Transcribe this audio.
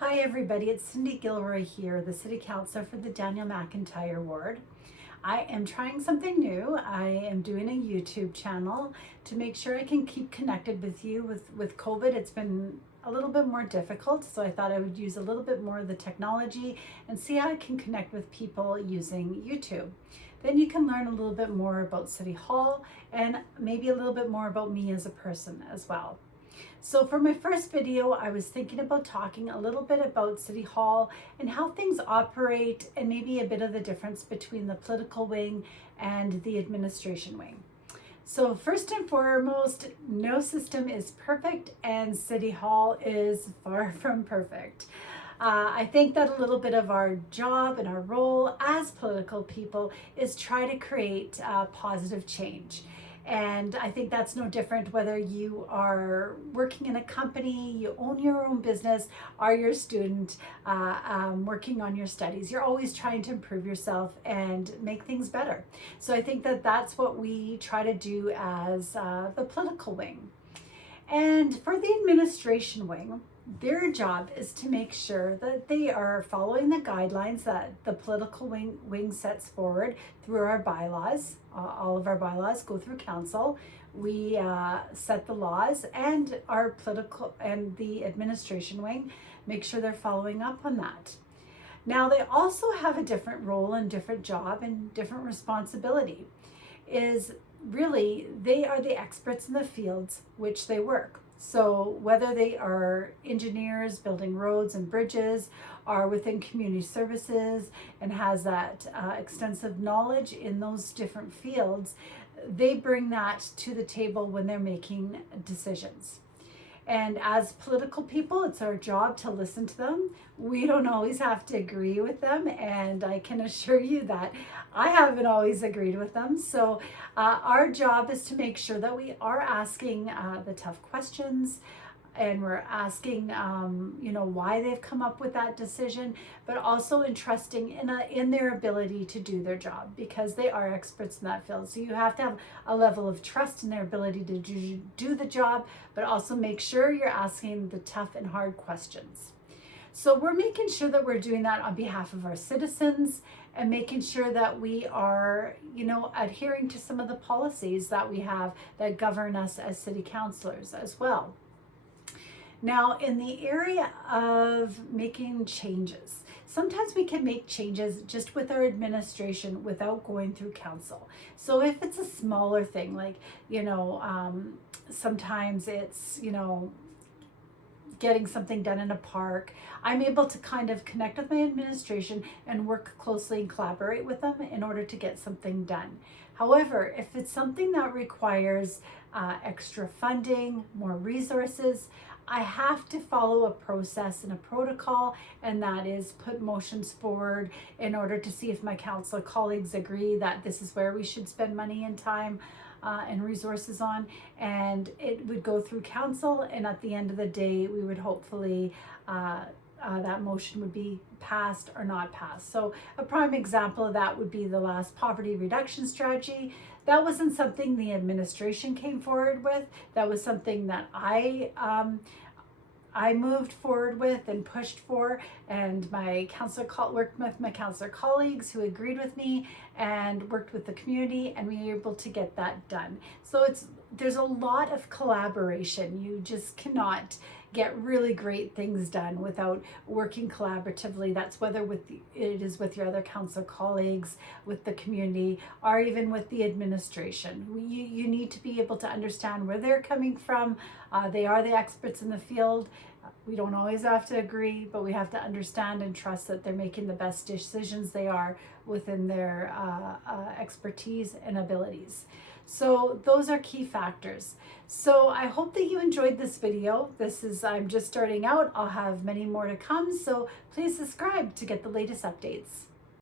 Hi everybody, it's Cindy Gilroy here, the City Councillor for the Daniel McIntyre Ward. I am trying something new. I am doing a YouTube channel to make sure I can keep connected with you. With COVID, it's been a little bit more difficult, so I thought I would use a little bit more of the technology and see how I can connect with people using YouTube. Then you can learn a little bit more about City Hall and maybe a little bit more about me as a person as well. So for my first video, I was thinking about talking a little bit about City Hall and how things operate and maybe a bit of the difference between the political wing and the administration wing. So first and foremost, no system is perfect and City Hall is far from perfect. I think that a little bit of our job and our role as political people is try to create positive change. And I think that's no different whether you are working in a company, you own your own business, are your student working on your studies. You're always trying to improve yourself and make things better. So I think that that's what we try to do as the political wing. And for the administration wing, their job is to make sure that they are following the guidelines that the political wing sets forward through our bylaws. All of our bylaws go through council. We set the laws, and our political and the administration wing make sure they're following up on that. Now, they also have a different role and different job and different responsibility. Is really, they are the experts in the fields which they work. So whether they are engineers building roads and bridges, are within community services and has that extensive knowledge in those different fields, they bring that to the table when they're making decisions. And as political people, it's our job to listen to them. We don't always have to agree with them, and I can assure you that I haven't always agreed with them. So our job is to make sure that we are asking the tough questions, and we're asking, why they've come up with that decision, but also entrusting in their ability to do their job, because they are experts in that field. So you have to have a level of trust in their ability to do the job, but also make sure you're asking the tough and hard questions. So we're making sure that we're doing that on behalf of our citizens and making sure that we are, adhering to some of the policies that we have that govern us as city councilors as well. Now, in the area of making changes, sometimes we can make changes just with our administration without going through council. So if it's a smaller thing, like, sometimes it's, getting something done in a park, I'm able to kind of connect with my administration and work closely and collaborate with them in order to get something done. However, if it's something that requires extra funding, more resources, I have to follow a process and a protocol, and that is put motions forward in order to see if my council colleagues agree that this is where we should spend money and time and resources on, and it would go through council, and at the end of the day we would hopefully that motion would be passed or not passed. So a prime example of that would be the last poverty reduction strategy. That wasn't something the administration came forward with. That was something that I moved forward with and pushed for, and my worked with my councillor colleagues who agreed with me and worked with the community, and we were able to get that done. So there's a lot of collaboration. You just cannot get really great things done without working collaboratively. That's whether it is with your other council colleagues, with the community, or even with the administration. You need to be able to understand where they're coming from. They are the experts in the field. We don't always have to agree, but we have to understand and trust that they're making the best decisions they are within their expertise and abilities. So those are key factors. So I hope that you enjoyed this video. I'm just starting out. I'll have many more to come, so please subscribe to get the latest updates.